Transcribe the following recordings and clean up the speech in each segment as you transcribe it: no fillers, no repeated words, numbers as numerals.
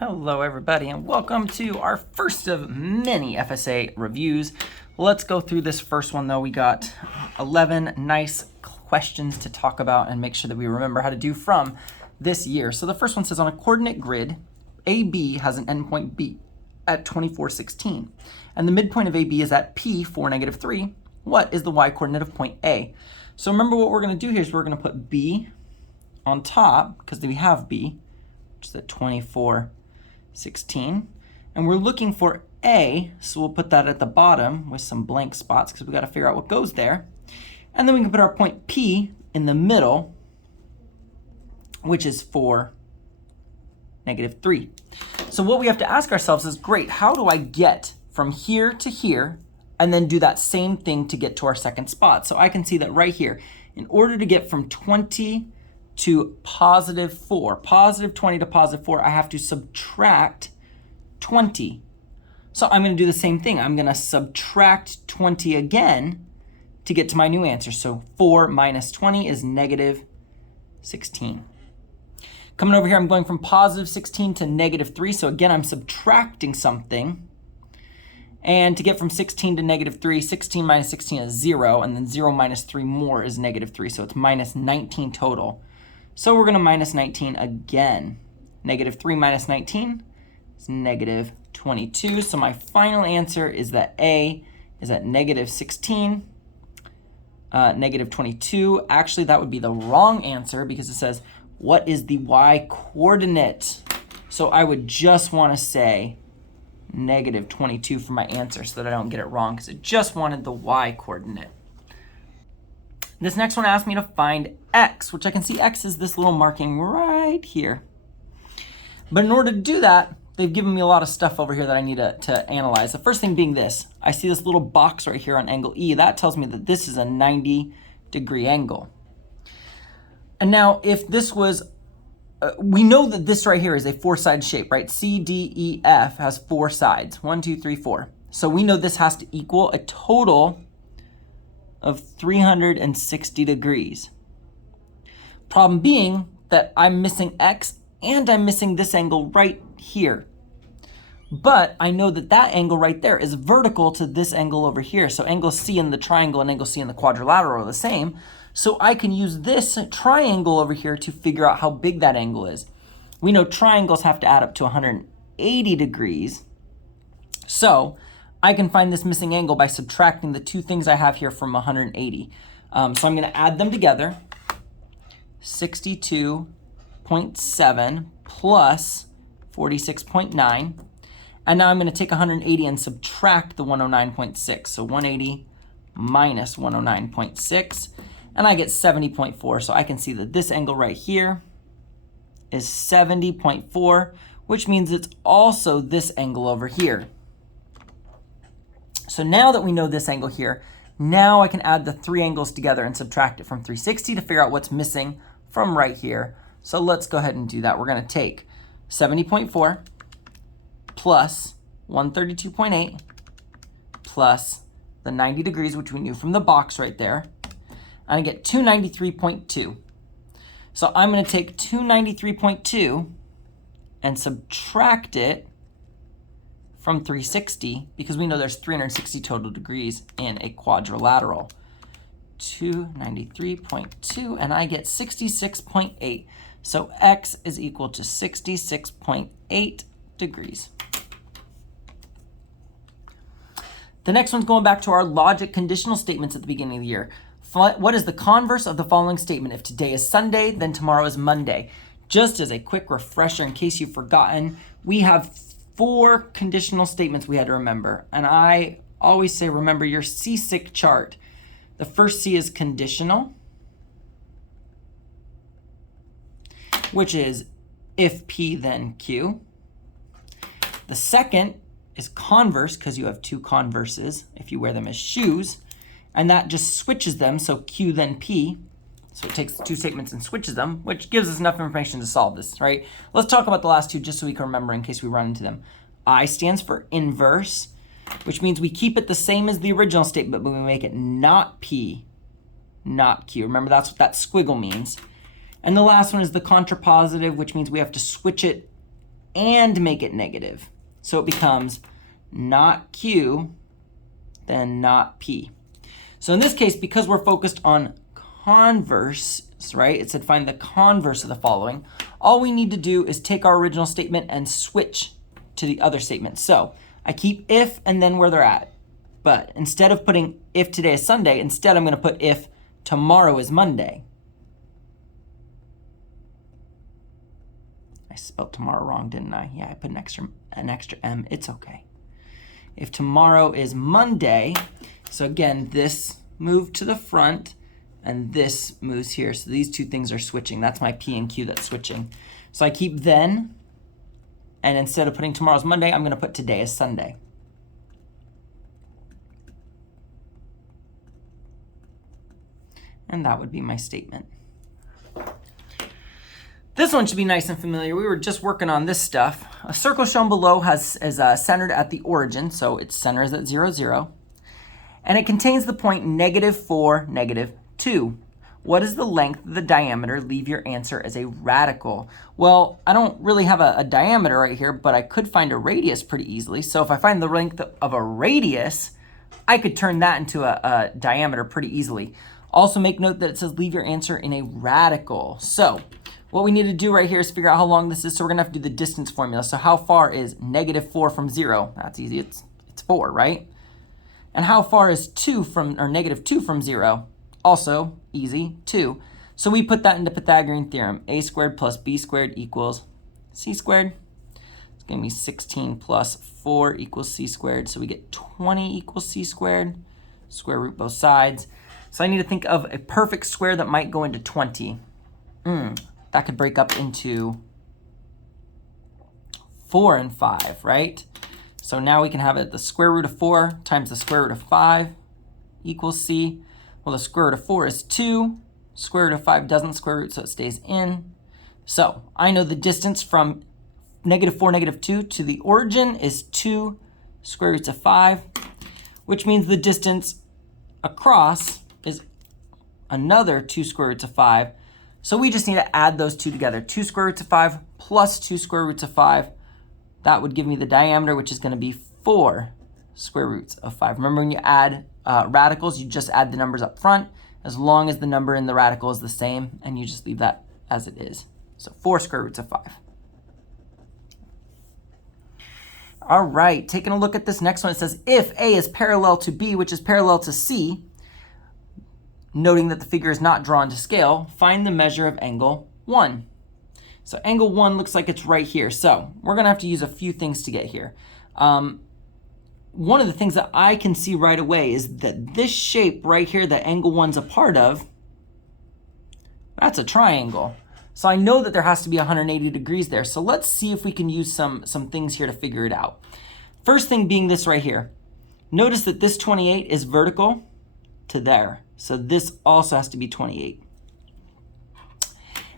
Hello everybody and welcome to our first of many FSA reviews. Let's go through this first one though. We got 11 nice questions to talk about and make sure that we remember how to do from this year. So the first one says, on a coordinate grid, AB has an endpoint B at 2416 and the midpoint of AB is at P 4, -3. What is the y coordinate of point A? So remember what we're going to do here is we're going to put B on top because we have B, which is at 2416, and we're looking for A, so we'll put that at the bottom with some blank spots because we got to figure out what goes there. And then we can put our point P in the middle, which is 4, -3. So what we have to ask ourselves is, great, how do I get from here to here and then do that same thing to get to our second spot? So I can see that right here, in order to get from 20 to +4, +20 to +4, I have to subtract 20. So I'm going to do the same thing. I'm going to subtract 20 again to get to my new answer. So 4 minus 20 is -16. Coming over here, I'm going from +16 to -3. So again, I'm subtracting something. And to get from 16 to -3, 16 minus 16 is 0, and then 0 minus 3 more is -3. So it's -19 total. So we're going to minus 19 again. -3 minus 19 is -22. So my final answer is that A is at -16, -22. Actually, that would be the wrong answer because it says, what is the y coordinate? So I would just want to say -22 for my answer so that I don't get it wrong, because it just wanted the y coordinate. This next one asked me to find x, which I can see x is this little marking right here. But in order to do that, they've given me a lot of stuff over here that I need to analyze. The first thing being this. I see this little box right here on angle E. That tells me that this is a 90-degree angle. And now if this was, we know that this right here is a 4-side shape, right? C, D, E, F has 4 sides. 1, 2, 3, 4. So we know this has to equal a total of 360 degrees. Problem being that I'm missing x and I'm missing this angle right here. But I know that that angle right there is vertical to this angle over here. So angle C in the triangle and angle C in the quadrilateral are the same. So I can use this triangle over here to figure out how big that angle is. We know triangles have to add up to 180 degrees. So I can find this missing angle by subtracting the two things I have here from 180. So I'm going to add them together. 62.7 plus 46.9. And now I'm going to take 180 and subtract the 109.6. So 180 minus 109.6. And I get 70.4. So I can see that this angle right here is 70.4, which means it's also this angle over here. So now that we know this angle here, now I can add the 3 angles together and subtract it from 360 to figure out what's missing from right here. So let's go ahead and do that. We're going to take 70.4 plus 132.8 plus the 90 degrees, which we knew from the box right there. And I get 293.2. So I'm going to take 293.2 and subtract it from 360, because we know there's 360 total degrees in a quadrilateral. 293.2, and I get 66.8. So x is equal to 66.8 degrees. The next one's going back to our logic conditional statements at the beginning of the year. What is the converse of the following statement? If today is Sunday, then tomorrow is Monday. Just as a quick refresher, in case you've forgotten, we have 4 conditional statements we had to remember. And I always say, remember your C-SIC chart. The first C is conditional, which is if P, then Q. The second is converse, because you have 2 converses if you wear them as shoes. And that just switches them, so Q, then P. So it takes 2 statements and switches them, which gives us enough information to solve this, right? Let's talk about the last 2 just so we can remember in case we run into them. I stands for inverse, which means we keep it the same as the original statement, but we make it not P, not Q. Remember, that's what that squiggle means. And the last one is the contrapositive, which means we have to switch it and make it negative. So it becomes not Q, then not P. So in this case, because we're focused on converse, right? It said find the converse of the following. All we need to do is take our original statement and switch to the other statement. So I keep if and then where they're at. But instead of putting if today is Sunday, instead I'm going to put if tomorrow is Monday. I spelled tomorrow wrong, didn't I? Yeah, I put an extra M. It's okay. If tomorrow is Monday, so again, this moved to the front and this moves here. So these two things are switching. That's my P and Q that's switching. So I keep then, and instead of putting tomorrow's Monday, I'm going to put today is Sunday. And that would be my statement. This one should be nice and familiar. We were just working on this stuff. A circle shown below is centered at the origin, so its center is at 0, 0. And it contains the point -4, -2. What is the length of the diameter? Leave your answer as a radical. Well, I don't really have a diameter right here, but I could find a radius pretty easily. So if I find the length of a radius, I could turn that into a diameter pretty easily. Also make note that it says leave your answer in a radical. So what we need to do right here is figure out how long this is. So we're gonna have to do the distance formula. So how far is -4 from 0? That's easy, it's 4, right? And how far is 2 from, or -2 from 0? Also easy, 2. So we put that into Pythagorean theorem. A squared plus B squared equals C squared. It's gonna be 16 plus 4 equals C squared. So we get 20 equals C squared. Square root both sides. So I need to think of a perfect square that might go into 20. That could break up into 4 and 5, right? So now we can have it the square root of 4 times the square root of 5 equals C. Well, the square root of 4 is 2. Square root of 5 doesn't square root, so it stays in. So I know the distance from -4, -2 to the origin is 2 square roots of 5, which means the distance across is another 2 square roots of 5. So we just need to add those two together. 2 square roots of 5 plus 2 square roots of 5. That would give me the diameter, which is going to be 4 square roots of 5. Remember, when you add radicals, you just add the numbers up front, as long as the number in the radical is the same, and you just leave that as it is. So 4 square roots of 5. All right, taking a look at this next one, it says if A is parallel to B, which is parallel to C, noting that the figure is not drawn to scale, find the measure of angle 1. So angle 1 looks like it's right here. So we're going to have to use a few things to get here. One of the things that I can see right away is that this shape right here that angle 1's a part of, that's a triangle. So I know that there has to be 180 degrees there. So let's see if we can use some things here to figure it out. First thing being this right here. Notice that this 28 is vertical to there. So this also has to be 28.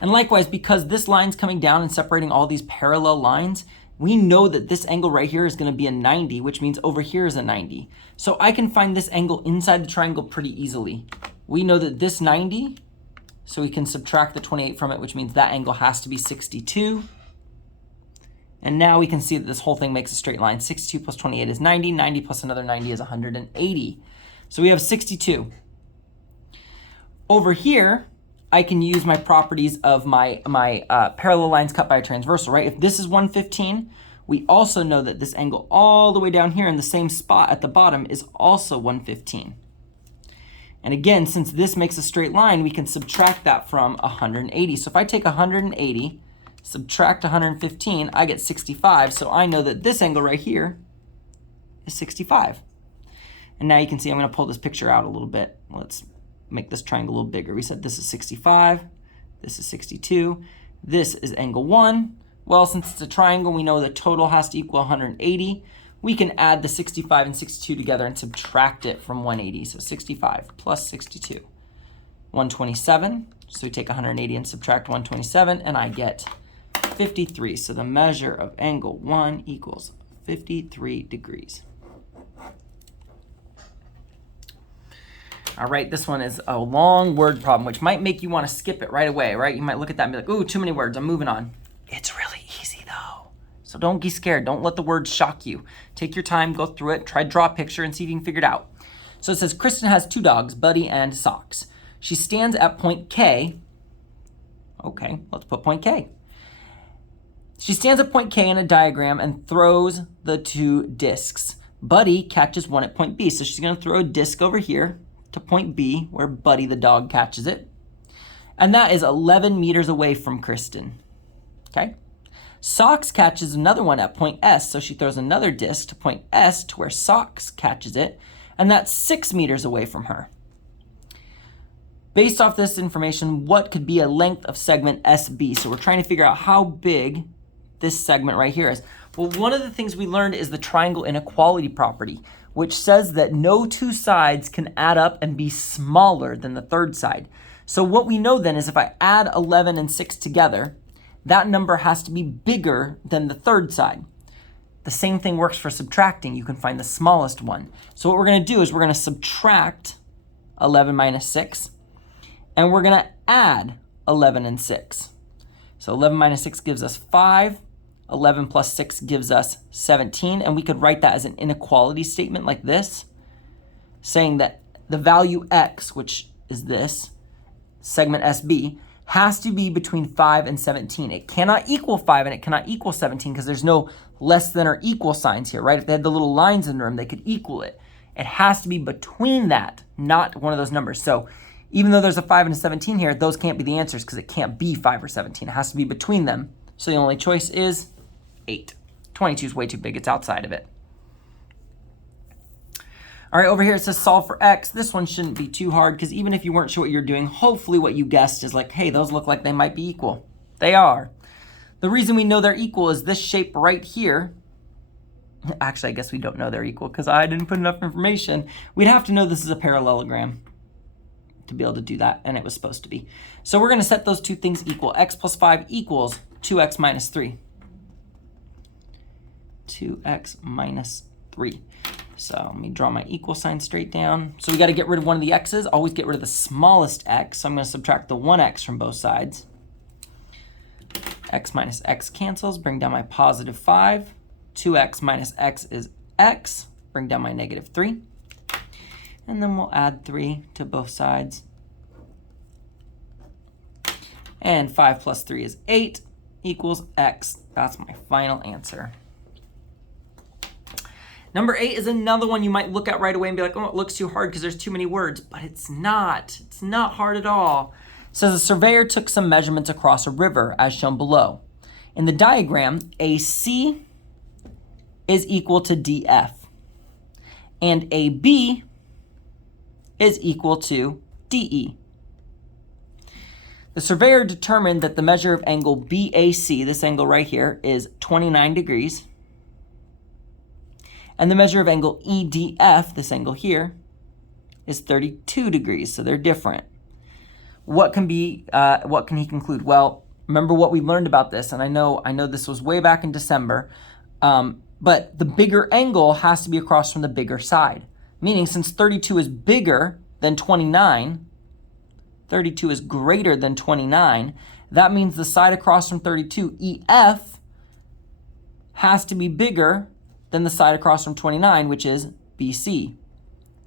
And likewise, because this line's coming down and separating all these parallel lines, we know that this angle right here is going to be a 90, which means over here is a 90. So I can find this angle inside the triangle pretty easily. We know that this 90, so we can subtract the 28 from it, which means that angle has to be 62. And now we can see that this whole thing makes a straight line. 62 plus 28 is 90. 90 plus another 90 is 180. So we have 62. Over here, I can use my properties of my parallel lines cut by a transversal, right? If this is 115, we also know that this angle all the way down here in the same spot at the bottom is also 115. And again, since this makes a straight line, we can subtract that from 180. So if I take 180, subtract 115, I get 65. So I know that this angle right here is 65. And now you can see I'm going to pull this picture out a little bit. Let's make this triangle a little bigger. We said this is 65, this is 62, this is angle 1. Well, since it's a triangle, we know the total has to equal 180. We can add the 65 and 62 together and subtract it from 180. So 65 plus 62, 127. So we take 180 and subtract 127, and I get 53. So the measure of angle 1 equals 53 degrees. All right, this one is a long word problem, which might make you want to skip it right away, right? You might look at that and be like, ooh, too many words, I'm moving on. It's really easy though. So don't be scared. Don't let the words shock you. Take your time, go through it, try to draw a picture and see if you can figure it out. So it says Kristen has 2 dogs, Buddy and Socks. She stands at point K. Okay, let's put point K. She stands at point K in a diagram and throws the 2 discs. Buddy catches one at point B. So she's going to throw a disc over here to point B where Buddy the dog catches it. And that is 11 meters away from Kristen. Okay? Socks catches another one at point S, so she throws another disc to point S to where Socks catches it, and that's 6 meters away from her. Based off this information, what could be a length of segment SB? So we're trying to figure out how big this segment right here is. Well, one of the things we learned is the triangle inequality property, which says that no 2 sides can add up and be smaller than the third side. So what we know then is if I add 11 and 6 together, that number has to be bigger than the third side. The same thing works for subtracting. You can find the smallest one. So what we're going to do is we're going to subtract 11 minus 6, and we're going to add 11 and 6. So 11 minus 6 gives us 5. 11 plus 6 gives us 17, and we could write that as an inequality statement like this, saying that the value x, which is this, segment SB, has to be between 5 and 17. It cannot equal 5 and it cannot equal 17 because there's no less than or equal signs here, right? If they had the little lines in them, they could equal it. It has to be between that, not one of those numbers. So even though there's a 5 and a 17 here, those can't be the answers because it can't be 5 or 17. It has to be between them. So the only choice is 8. 22 is way too big. It's outside of it. All right, over here it says solve for x. This one shouldn't be too hard because even if you weren't sure what you're doing, hopefully what you guessed is like, hey, those look like they might be equal. They are. The reason we know they're equal is this shape right here. Actually, I guess we don't know they're equal because I didn't put enough information. We'd have to know this is a parallelogram to be able to do that, and it was supposed to be. So we're going to set those 2 things equal. X plus 5 equals 2x minus 3. 2x minus 3. So let me draw my equal sign straight down. So we got to get rid of one of the x's. Always get rid of the smallest x. So I'm going to subtract the 1x from both sides. X minus x cancels. Bring down my positive 5. 2x minus x is x. Bring down my negative 3. And then we'll add 3 to both sides. And 5 plus 3 is 8 equals x. That's my final answer. Number 8 is another one you might look at right away and be like, oh, it looks too hard because there's too many words. But it's not. It's not hard at all. It says a surveyor took some measurements across a river as shown below. In the diagram, AC is equal to DF. And AB is equal to DE. The surveyor determined that the measure of angle BAC, this angle right here, is 29 degrees. And the measure of angle EDF, this angle here, is 32 degrees, so they're different. What can he conclude? Well, remember what we learned about this, and I know this was way back in December, but the bigger angle has to be across from the bigger side. Meaning since 32 is bigger than 29, 32 is greater than 29, that means the side across from 32, EF, has to be bigger than the side across from 29, which is BC.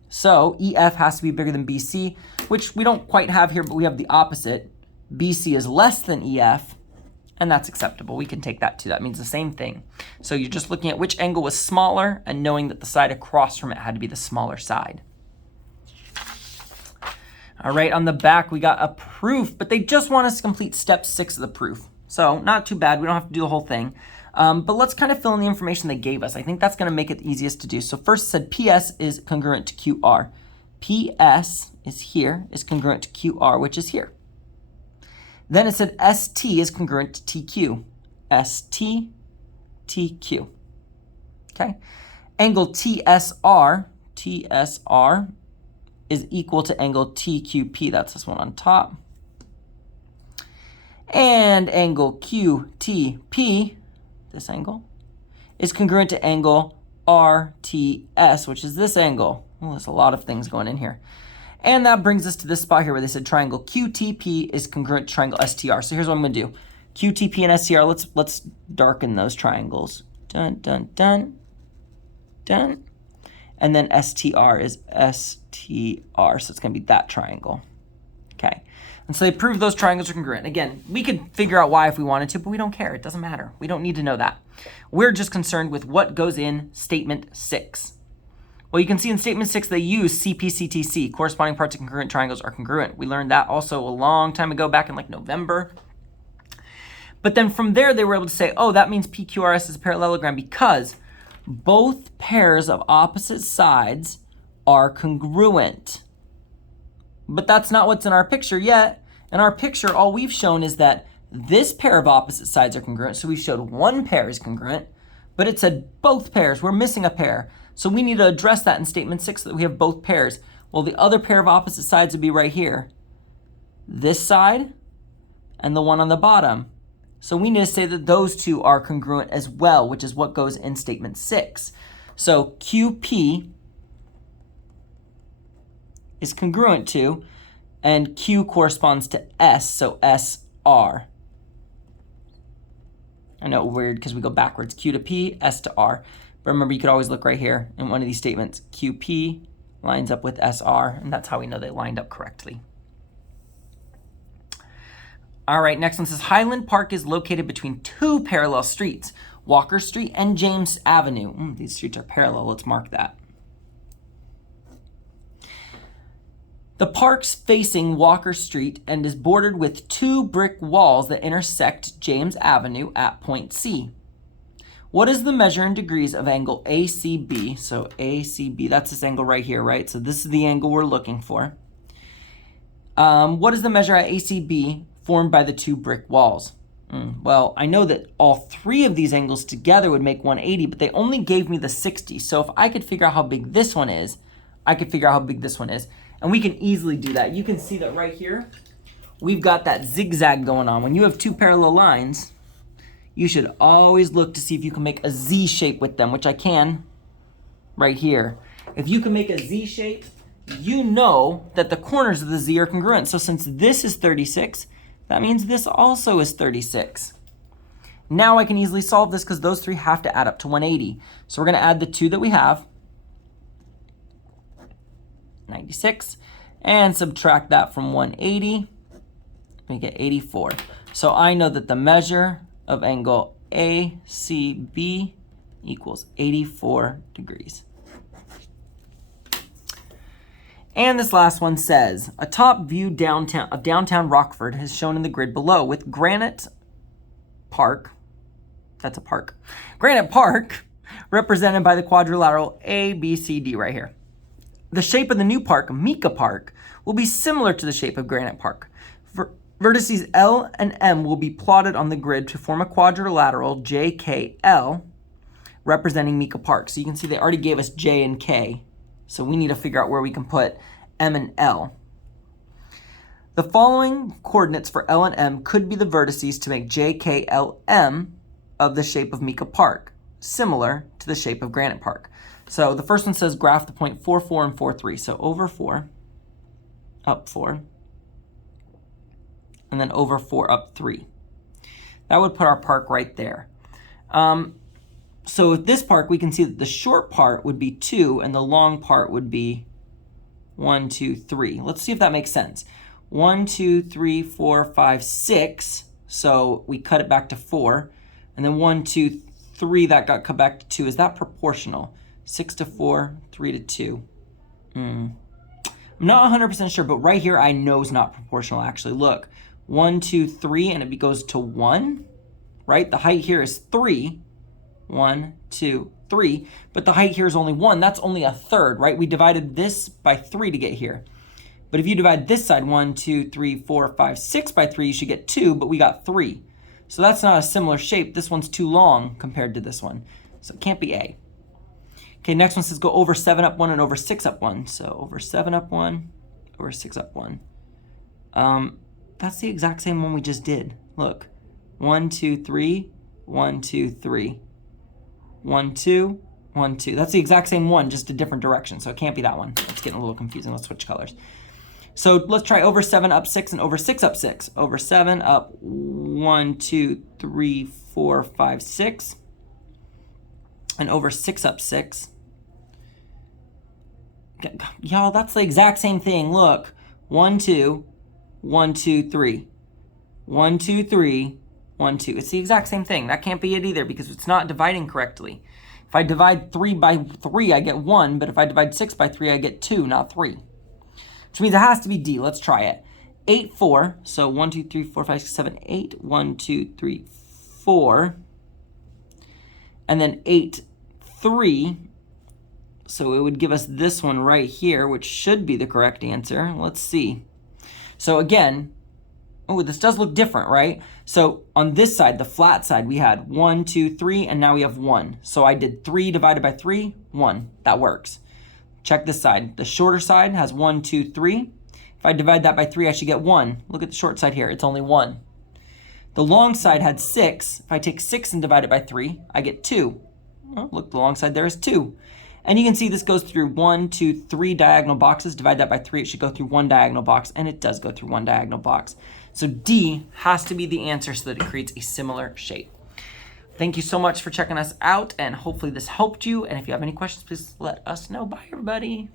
So EF has to be bigger than BC, which we don't quite have here, but we have the opposite. BC is less than EF, and that's acceptable. We can take that too. That means the same thing. So you're just looking at which angle was smaller and knowing that the side across from it had to be the smaller side. All right, on the back, we got a proof, but they just want us to complete step 6 of the proof. So not too bad. We don't have to do the whole thing. But let's kind of fill in the information they gave us. I think that's going to make it easiest to do. So first it said PS is congruent to QR. PS is here, is congruent to QR, which is here. Then it said ST is congruent to TQ. ST, TQ. Okay. Angle TSR, TSR is equal to angle TQP. That's this one on top. And angle QTP, this angle, is congruent to angle RTS, which is this angle. Well, there's a lot of things going in here. And that brings us to this spot here where they said triangle QTP is congruent to triangle STR. So here's what I'm going to do. QTP and STR, let's darken those triangles. Dun, dun, dun, dun. And then STR is STR, so it's going to be that triangle. Okay. And so they proved those triangles are congruent. Again, we could figure out why if we wanted to, but we don't care. It doesn't matter. We don't need to know that. We're just concerned with what goes in statement 6. Well, you can see in statement 6 they use CPCTC. Corresponding parts of congruent triangles are congruent. We learned that also a long time ago, back in like November. But then from there, they were able to say, oh, that means PQRS is a parallelogram because both pairs of opposite sides are congruent. But that's not what's in our picture yet. In our picture, all we've shown is that this pair of opposite sides are congruent. So we showed one pair is congruent, but it said both pairs. We're missing a pair. So we need to address that in statement 6 so that we have both pairs. Well, the other pair of opposite sides would be right here. This side and the one on the bottom. So we need to say that those two are congruent as well, which is what goes in statement 6. So QP is congruent to, and Q corresponds to S, so SR. I know, weird because we go backwards. Q to P, S to R. But remember, you could always look right here in one of these statements. QP lines up with SR, and that's how we know they lined up correctly. All right, next one says Highland Park is located between two parallel streets, Walker Street and James Avenue. These streets are parallel. Let's mark that. The park's facing Walker Street and is bordered with two brick walls that intersect James Avenue at point C. What is the measure in degrees of angle ACB? So ACB, that's this angle right here, right? So this is the angle we're looking for. What is the measure at ACB formed by the two brick walls? Well, I know that all three of these angles together would make 180, but they only gave me the 60. So if I could figure out how big this one is, I could figure out how big this one is. And we can easily do that. You can see that right here, we've got that zigzag going on. When you have two parallel lines, you should always look to see if you can make a Z shape with them, which I can right here. If you can make a Z shape, you know that the corners of the Z are congruent. So since this is 36, that means this also is 36. Now I can easily solve this because those three have to add up to 180. So we're going to add the two that we have, 96, and subtract that from 180. We get 84. So I know that the measure of angle ACB equals 84 degrees. And this last one says, a top view of downtown Rockford is shown in the grid below with Granite Park, that's a park, Granite Park represented by the quadrilateral A, B, C, D right here. The shape of the new park, Mika Park, will be similar to the shape of Granite Park. Vertices L and M will be plotted on the grid to form a quadrilateral JKL representing Mika Park. So you can see they already gave us J and K. So we need to figure out where we can put M and L. The following coordinates for L and M could be the vertices to make JKLM of the shape of Mika Park, similar to the shape of Granite Park. So the first one says graph the point 4, 4, and 4, 3. So over 4, up 4, and then over 4, up 3. That would put our park right there. So with this park, we can see that the short part would be 2 and the long part would be 1, 2, 3. Let's see if that makes sense. 1, 2, 3, 4, 5, 6. So we cut it back to 4. And then 1, 2, 3, that got cut back to 2. Is that proportional? 6 to 4, 3 to 2. I'm not 100% sure, but right here I know is not proportional actually. Look, 1, 2, 3, and it goes to 1, right? The height here is 3. 1, 2, 3, but the height here is only 1. That's only a third, right? We divided this by 3 to get here. But if you divide this side, 1, 2, 3, 4, 5, 6 by 3, you should get 2, but we got 3. So that's not a similar shape. This one's too long compared to this one. So it can't be A. Okay, next one says go over 7 up 1 and over 6 up 1. So over 7 up 1, over 6 up 1. That's the exact same one we just did. Look, 1, 2, 3, 1, 2, 3. 1, 2, 1, 2. That's the exact same one, just a different direction. So it can't be that one. It's getting a little confusing. Let's switch colors. So let's try over 7 up 6 and over 6 up 6. Over 7 up 1, 2, 3, 4, 5, 6. And over 6 up 6. Y'all, that's the exact same thing. Look. 1, 2, 1, 2, 3. 1, 2, 3, 1, 2. It's the exact same thing. That can't be it either because it's not dividing correctly. If I divide 3 by 3, I get 1. But if I divide 6 by 3, I get 2, not 3. Which means it has to be D. Let's try it. 8, 4. So 1, 2, 3, 4, 5, 6, 7, 8. 1, 2, 3, 4. And then 8, 3. So it would give us this one right here, which should be the correct answer. Let's see. So again, oh, this does look different, right? So on this side, the flat side, we had 1, 2, 3, and now we have 1. So I did 3 divided by 3, 1. That works. Check this side. The shorter side has 1, 2, 3. If I divide that by 3, I should get 1. Look at the short side here. It's only 1. The long side had 6. If I take 6 and divide it by 3, I get 2. Well, look, the long side there is 2. And you can see this goes through 1, 2, 3 diagonal boxes. Divide that by 3, it should go through 1 diagonal box, and it does go through 1 diagonal box. So D has to be the answer so that it creates a similar shape. Thank you so much for checking us out, and hopefully this helped you. And if you have any questions, please let us know. Bye, everybody.